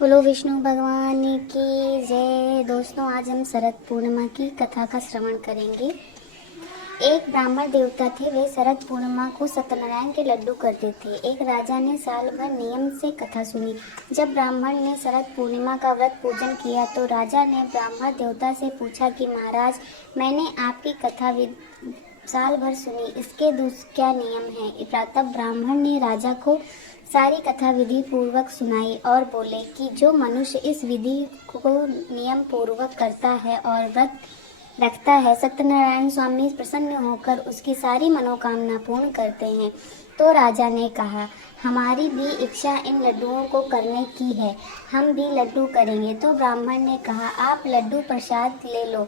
बोलो विष्णु भगवान की जय। दोस्तों, आज हम शरद पूर्णिमा की कथा का श्रवण करेंगे। एक ब्राह्मण देवता थे। वे शरद पूर्णिमा को सत्यनारायण के लड्डू करते थे। एक राजा ने साल भर नियम से कथा सुनी। जब ब्राह्मण ने शरद पूर्णिमा का व्रत पूजन किया तो राजा ने ब्राह्मण देवता से पूछा कि महाराज, मैंने आपकी कथा साल भर सुनी, इसके क्या नियम है। तब ब्राह्मण ने राजा को सारी कथा विधि पूर्वक सुनाई और बोले कि जो मनुष्य इस विधि को नियम पूर्वक करता है और व्रत रखता है, सत्यनारायण स्वामी प्रसन्न होकर उसकी सारी मनोकामना पूर्ण करते हैं। तो राजा ने कहा, हमारी भी इच्छा इन लड्डुओं को करने की है, हम भी लड्डू करेंगे। तो ब्राह्मण ने कहा, आप लड्डू प्रसाद ले लो।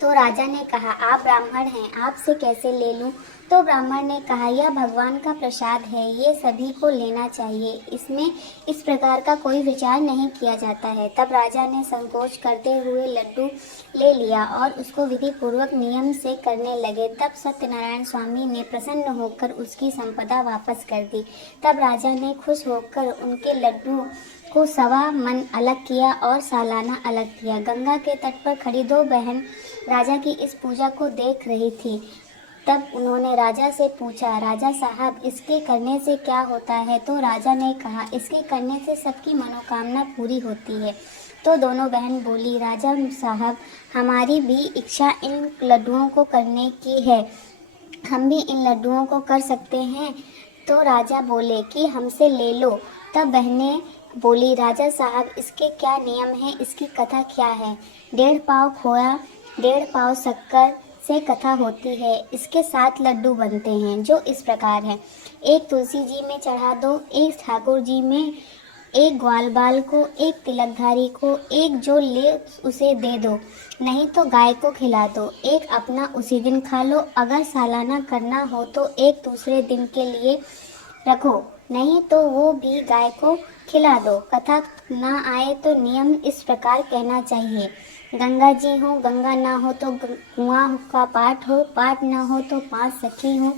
तो राजा ने कहा, आप ब्राह्मण हैं, आपसे कैसे ले लूं? तो ब्राह्मण ने कहा, यह भगवान का प्रसाद है, ये सभी को लेना चाहिए, इसमें इस प्रकार का कोई विचार नहीं किया जाता है। तब राजा ने संकोच करते हुए लड्डू ले लिया और उसको विधि पूर्वक नियम से करने लगे। तब सत्यनारायण स्वामी ने प्रसन्न होकर उसकी संपदा वापस कर दी। तब राजा ने खुश होकर उनके लड्डू को सवा मन अलग किया और सालाना अलग किया। गंगा के तट पर खड़ी दो बहन राजा की इस पूजा को देख रही थी। तब उन्होंने राजा से पूछा, राजा साहब, इसके करने से क्या होता है? तो राजा ने कहा, इसके करने से सबकी मनोकामना पूरी होती है। तो दोनों बहन बोली, राजा साहब, हमारी भी इच्छा इन लड्डुओं को करने की है, हम भी इन लड्डुओं को कर सकते हैं? तो राजा बोले कि हमसे ले लो। तब बहनें बोली, राजा साहब, इसके क्या नियम है, इसकी कथा क्या है? 1.5 पाव खोया, 1.5 पाव शक्कर से कथा होती है। इसके 7 लड्डू बनते हैं, जो इस प्रकार है। एक तुलसी जी में चढ़ा दो, एक ठाकुर जी में, एक ग्वाल बाल को, एक तिलकधारी को, एक जो ले उसे दे दो, नहीं तो गाय को खिला दो। एक अपना उसी दिन खा लो, अगर सालाना करना हो तो एक दूसरे दिन के लिए रखो, नहीं तो वो भी गाय को खिला दो। कथा ना आए तो नियम इस प्रकार कहना चाहिए, गंगा जी हो, गंगा ना हो तो कुआं का पाठ हो, पाठ ना हो तो 5 सखी हो,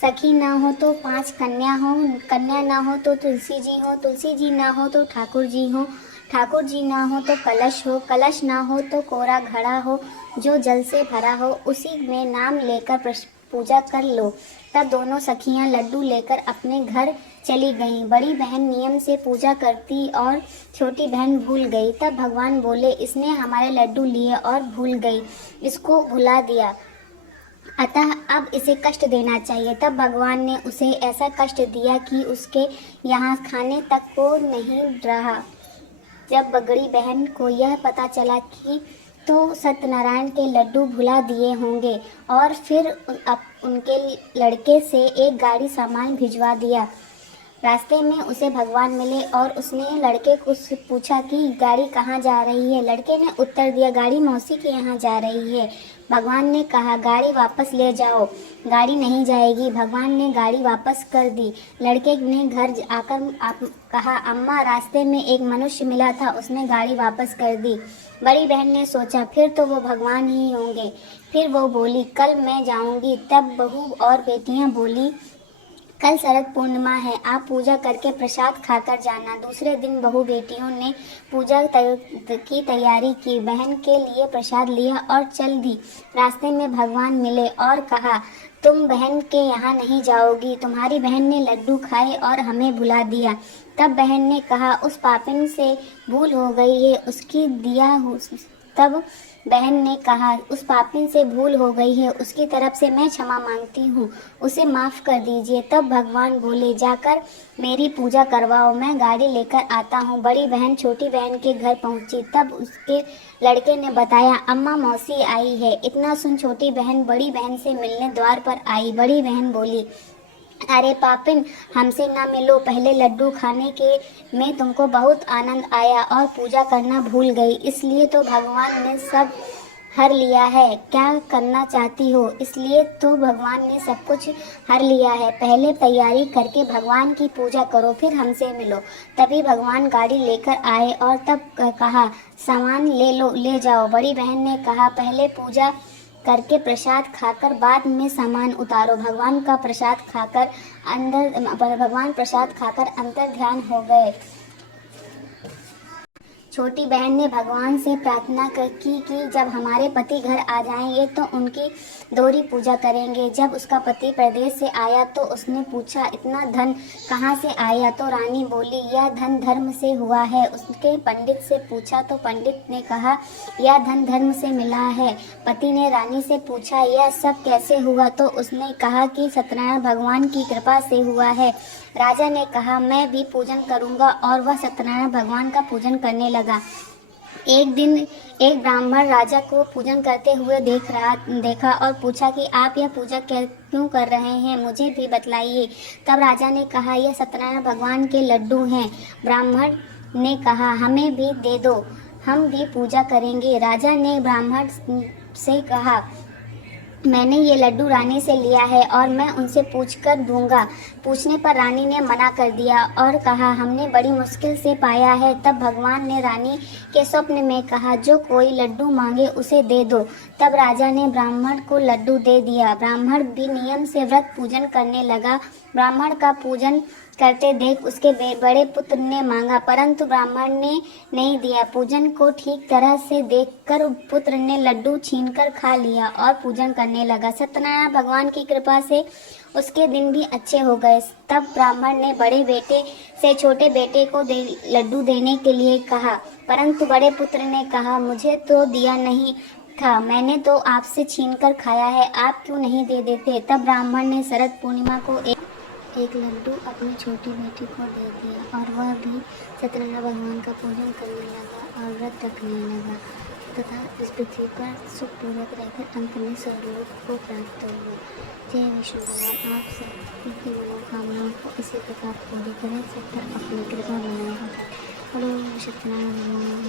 सखी ना हो तो 5 कन्या हो, कन्या ना हो तो तुलसी जी हो, तुलसी जी ना हो तो ठाकुर जी हो, ठाकुर जी ना हो तो कलश हो, कलश ना हो तो कोरा घड़ा हो, जो जल से भरा हो, उसी में नाम लेकर पूजा कर लो। तब दोनों सखियां लड्डू लेकर अपने घर चली गईं। बड़ी बहन नियम से पूजा करती और छोटी बहन भूल गई। तब भगवान बोले, इसने हमारे लड्डू लिए और भूल गई, इसको भुला दिया, अतः अब इसे कष्ट देना चाहिए। तब भगवान ने उसे ऐसा कष्ट दिया कि उसके यहाँ खाने तक को नहीं रहा। जब बगड़ी बहन को यह पता चला कि तो सत्यनारायण के लड्डू भुला दिए होंगे, और फिर उनके लड़के से एक गाड़ी सामान भिजवा दिया। रास्ते में उसे भगवान मिले और उसने लड़के को पूछा कि गाड़ी कहाँ जा रही है। लड़के ने उत्तर दिया, गाड़ी मौसी के यहाँ जा रही है। भगवान ने कहा, गाड़ी वापस ले जाओ। गाड़ी नहीं जाएगी। भगवान ने गाड़ी वापस कर दी। लड़के ने घर आकर कहा, अम्मा, रास्ते में एक मनुष्य मिला था, उसने गाड़ी वापस कर दी। बड़ी बहन ने सोचा, फिर तो वो भगवान ही होंगे। फिर वो बोली, कल मैं जाऊंगी। तब बहू और बेटियां बोली, कल शरद पूर्णिमा है, आप पूजा करके प्रसाद खाकर जाना। दूसरे दिन बहू बेटियों ने पूजा की तैयारी की, बहन के लिए प्रसाद लिया और चल दी। रास्ते में भगवान मिले और कहा, तुम बहन के यहाँ नहीं जाओगी, तुम्हारी बहन ने लड्डू खाए और हमें भुला दिया। तब बहन ने कहा, उस पापिन से भूल हो गई है, उसकी दिया हो। तब बहन ने कहा, उस पापिन से भूल हो गई है, उसकी तरफ से मैं क्षमा मांगती हूँ, उसे माफ़ कर दीजिए। तब भगवान बोले, जाकर मेरी पूजा करवाओ, मैं गाड़ी लेकर आता हूँ। बड़ी बहन छोटी बहन के घर पहुँची। तब उसके लड़के ने बताया, अम्मा, मौसी आई है। इतना सुन छोटी बहन बड़ी बहन से मिलने द्वार पर आई। बड़ी बहन बोली, अरे पापिन, हमसे ना मिलो, पहले लड्डू खाने के में तुमको बहुत आनंद आया और पूजा करना भूल गई, इसलिए तो भगवान ने सब हर लिया है। क्या करना चाहती हो? इसलिए तो भगवान ने सब कुछ हर लिया है। पहले तैयारी करके भगवान की पूजा करो, फिर हमसे मिलो। तभी भगवान गाड़ी लेकर आए और तब कहा, सामान ले लो, ले जाओ। बड़ी बहन ने कहा, पहले पूजा करके प्रसाद खाकर बाद में सामान उतारो। भगवान प्रसाद खाकर अंतर ध्यान हो गए। छोटी बहन ने भगवान से प्रार्थना की कि जब हमारे पति घर आ जाएंगे तो उनकी दोहरी पूजा करेंगे। जब उसका पति प्रदेश से आया तो उसने पूछा, इतना धन कहाँ से आया? तो रानी बोली, यह धन धर्म से हुआ है। उसके पंडित से पूछा तो पंडित ने कहा, यह धन धर्म से मिला है। पति ने रानी से पूछा, यह सब कैसे हुआ? तो उसने कहा कि सत्यनारायण भगवान की कृपा से हुआ है। राजा ने कहा, मैं भी पूजन करूंगा, और वह सत्यनारायण भगवान का पूजन करने लगा। एक दिन एक ब्राह्मण राजा को पूजन करते हुए देखा और पूछा कि आप यह पूजा क्यों कर रहे हैं, मुझे भी बतलाइए। तब राजा ने कहा, यह सत्यनारायण भगवान के लड्डू हैं। ब्राह्मण ने कहा, हमें भी दे दो, हम भी पूजा करेंगे। राजा ने ब्राह्मण से कहा, मैंने ये लड्डू रानी से लिया है और मैं उनसे पूछकर दूंगा। पूछने पर रानी ने मना कर दिया और कहा, हमने बड़ी मुश्किल से पाया है। तब भगवान ने रानी के स्वप्न में कहा, जो कोई लड्डू मांगे उसे दे दो। तब राजा ने ब्राह्मण को लड्डू दे दिया। ब्राह्मण भी नियम से व्रत पूजन करने लगा। ब्राह्मण का पूजन करते देख उसके बड़े पुत्र ने मांगा, परंतु ब्राह्मण ने नहीं दिया। पूजन को ठीक तरह से देखकर पुत्र ने लड्डू छीनकर खा लिया और पूजन करने लगा। सत्यनारायण भगवान की कृपा से उसके दिन भी अच्छे हो गए। तब ब्राह्मण ने बड़े बेटे से छोटे बेटे को लड्डू देने के लिए कहा, परंतु बड़े पुत्र ने कहा, मुझे तो दिया नहीं था, मैंने तो आपसे छीनकर खाया है, आप क्यों नहीं दे देते? तब ब्राह्मण ने शरद पूर्णिमा को एक लड्डू अपनी छोटी बेटी को दे दिया और वह भी सत्यनारायण भगवान का पूजन करने लगा और व्रत रखने लगा तथा इस पृथ्वी पर सुखपूर्वक रहकर अंत में स्वर्गलोक को प्राप्त हुआ। जय विष्णु भगवान आप सबकी मनोकामनाओं को इसी प्रकार पूरी करें, सब पर अपनी कृपा बनाए रखें। बोलो सत्यनारायण भगवान